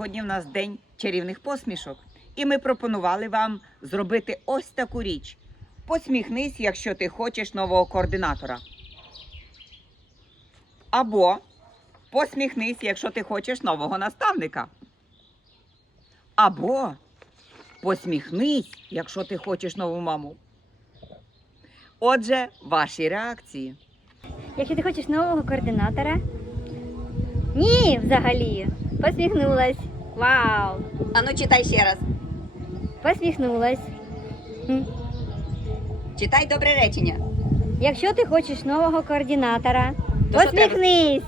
сьогодні в нас день чарівних посмішок, і ми пропонували вам зробити ось таку річ. Посміхнись, якщо ти хочеш нового координатора. Або посміхнись, якщо ти хочеш нового наставника. Або посміхнись, якщо ти хочеш нову маму. Отже, ваші реакції. Якщо ти хочеш нового координатора. Ні, взагалі. Посміхнулась. Вау! Ану, читай ще раз. Посміхнулась. Читай добре речення. Якщо ти хочеш нового координатора, То що посміхнись.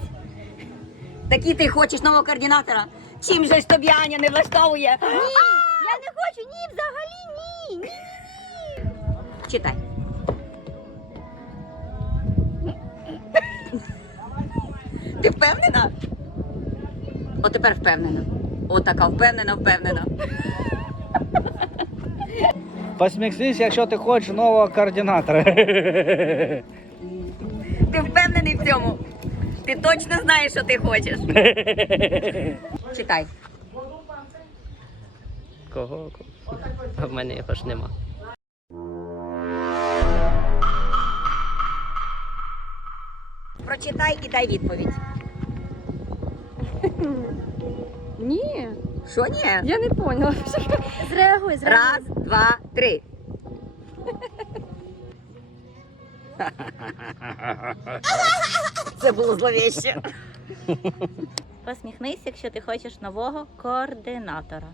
Такий ти хочеш нового координатора. Чим же ж тобі Аня не влаштовує? Ні, я не хочу, ні, взагалі ні. ні. Читай. Ти впевнена? О, тепер впевнена. О, така впевнена, впевнена. Посміхнись, якщо ти хочеш нового координатора. Ти впевнений в цьому? Ти точно знаєш, що ти хочеш. Читай. Кого? А в мене його ж нема. Прочитай і дай відповідь. Ні, Що ні? я не поняла. Зреагуй, зреагуй. Раз, два, три. Це було зловіще. Посміхнись, якщо ти хочеш нового координатора.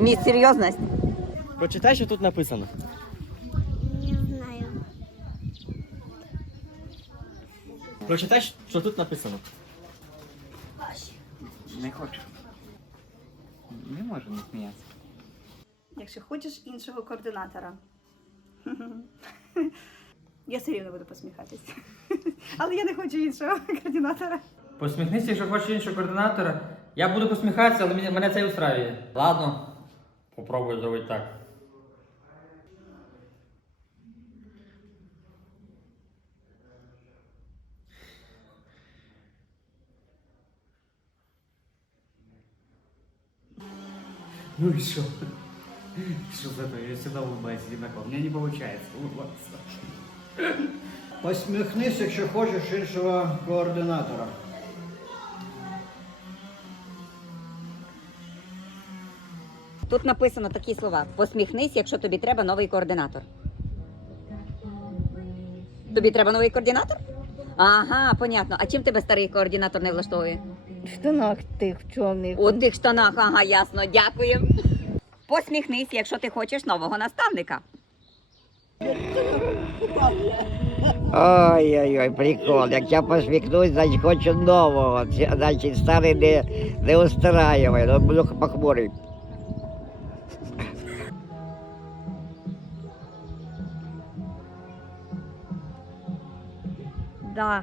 Мій серйозність. Почитай, що тут написано. Не знаю. Прочитай, що тут написано. Не хочу. Не можу не сміятися. якщо хочеш іншого координатора. Я все рівно буду посміхатись. Але я не хочу іншого координатора. Посміхнися, якщо хочеш іншого координатора. Я буду посміхатися, але мене, мене це і устраює. Ладно, попробую зробити так. Ну и что? Что за это? Я всегда улыбаюсь одинаково. У меня не получается улыбаться. Посміхнись, якщо хочеш іншого координатора. Тут написано такі слова: посміхнись, якщо тобі треба новий координатор. Тобі треба новий координатор? Ага, понятно. А чим тебе старий координатор не влаштовує? В штанах тих чорних. У тих штанах, ага, ясно, дякую. Посміхнись, якщо ти хочеш нового наставника. Ой-ой-ой, прикол. Як я посміхнусь, значить хочу нового. Значить, старий не, не устраює, ну буду похмурий. Да.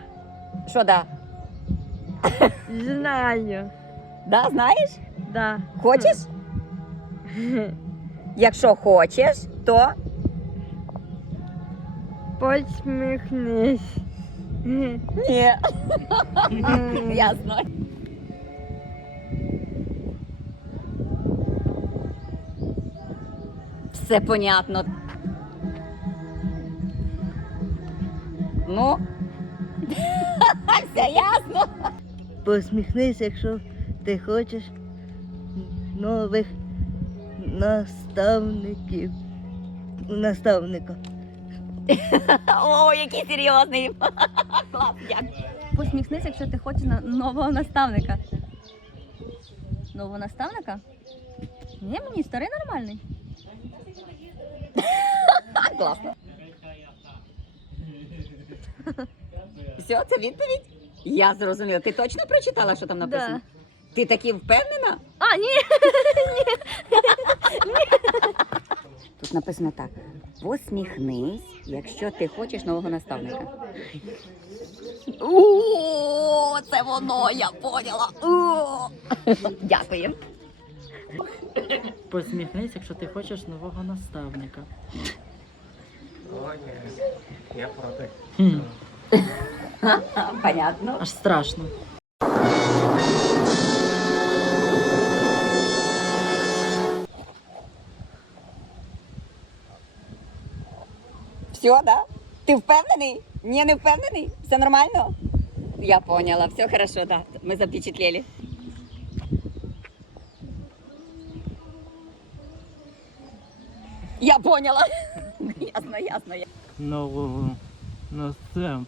Що да? Знаю. Да, знаєш? Да. Хочеш? Якщо хочеш, то Посміхнись. ні. Ясно. Все понятно. Ну. Все ясно. Посміхнись, якщо ти хочеш нових наставників. Наставника. О, який серйозний. Клас, дякую. Посміхнись, якщо ти хочеш на- нового наставника. Нового наставника? Ні, мені старий нормальний. Класно. Все, це відповідь? Я зрозуміла. Ти точно прочитала, що там написано? Ти таки впевнена? А, ні. Тут написано так: посміхнись, якщо ти хочеш нового наставника. О, це воно, я поняла. О! Дякую. Посміхнись, якщо ти хочеш нового наставника. Я проти. Понятно. Аж страшно. Все, да? Ти впевнений? Ні, не впевнений? Все нормально? Я поняла, все хорошо, да. Ми запечатлели. Я поняла. Ясно, ясно. Наставника.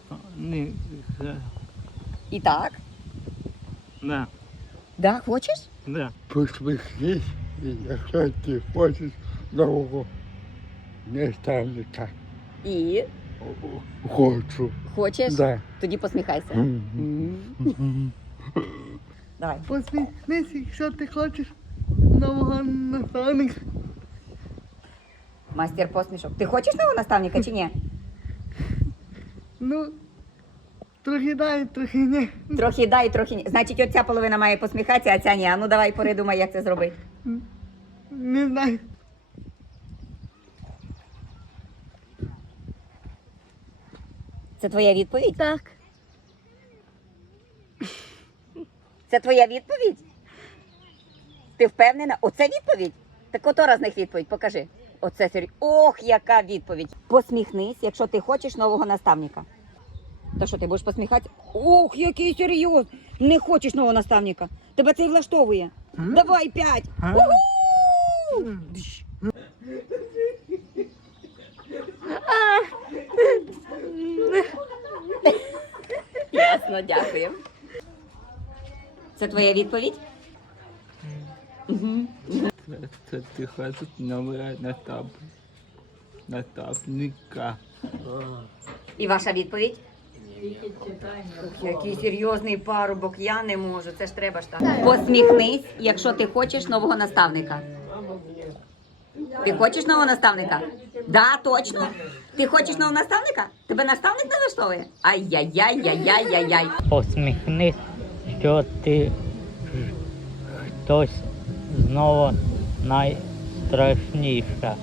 І так? Да, Да, хочеш? да. Посміхнись, якщо ти хочеш нового наставника. І Хочу. хочеш? Да. Тоді посміхайся. Давай. Посміхнись, якщо ти хочеш нового наставника. Мастер посмішок. Ти хочеш нового наставника чи ні? Ну, трохи дай, трохи ні. Трохи дай, трохи ні. Значить, оця половина має посміхатися, а ця ні. А ну давай передумай, як це зробити. Не знаю. Це твоя відповідь? Так. Це твоя відповідь? Ти впевнена? Оце відповідь? Так котора з них відповідь? Покажи. Оце сер... Ох, яка відповідь. Посміхнись, якщо ти хочеш нового наставника. То що, ти будеш посміхатися? Ох, який серйоз! Не хочеш нового наставника. Тебе це і влаштовує. Давай п'ять. Дш. Ясно, дякую. Це твоя відповідь? Угу. Це ти хочеш нового настав... наставника. І ваша відповідь? Ух, який серйозний парубок, я не можу, це ж треба ж так. Посміхнись, якщо ти хочеш нового наставника. Ти хочеш нового наставника? Да, точно. Ти хочеш нового наставника? Тебе наставник не влаштовує? Ай-яй-яй-яй-яй-яй-яй. Посміхнись, що ти хтось знову найстрашніша.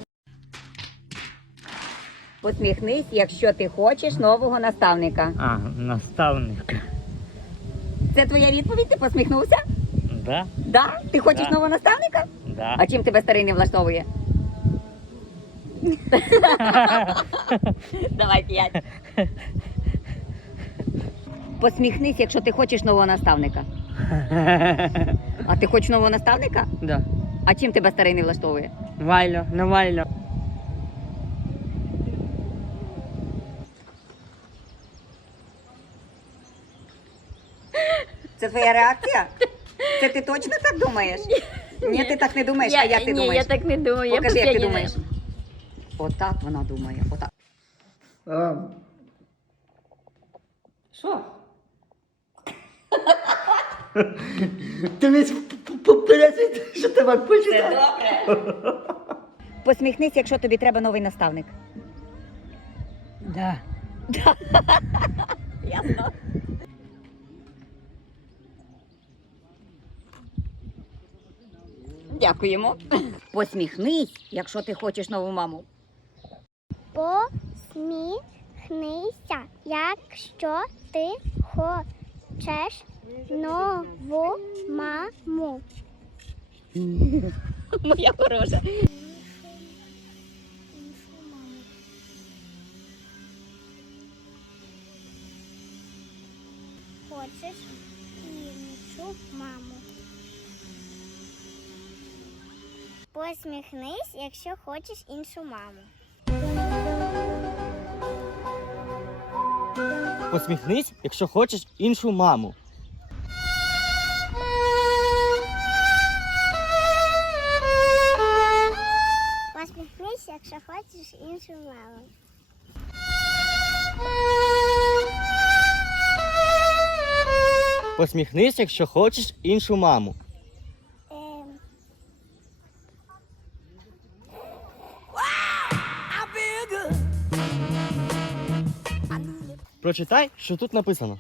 Посміхнись, якщо ти хочеш нового наставника. А, наставник. Це твоя відповідь? Ти посміхнувся? Да? Да? Ти хочеш Да. нового наставника? Да. А чим тебе старий не влаштовує? Давай п'ять. Посміхнись, якщо ти хочеш нового наставника. А ти хочеш нового наставника? Да. А чим тебе старий не влаштовує? Вально, нормально. Це твоя реакція? Це ти точно так думаєш? Ні, ти так не думаєш, а як ти ні, думаєш? я так не думаю. Покажи, я як ти не думаєш. Отак вона думає. Отак. Що? Ти весь попередить, що тебе Це добре. Посміхнись, якщо тобі треба новий наставник. Да. Ясно. Дякуємо. Посміхнись, якщо ти хочеш нову маму. Посміхнися, якщо ти хочеш нову маму. Моя хороша. Хочеш іншу маму. Посміхнись, якщо хочеш іншу маму. Посміхнись, якщо хочеш іншу маму. Якщо хочеш іншу. Посміхнись, якщо хочеш іншу маму. Ем, Прочитай, що тут написано.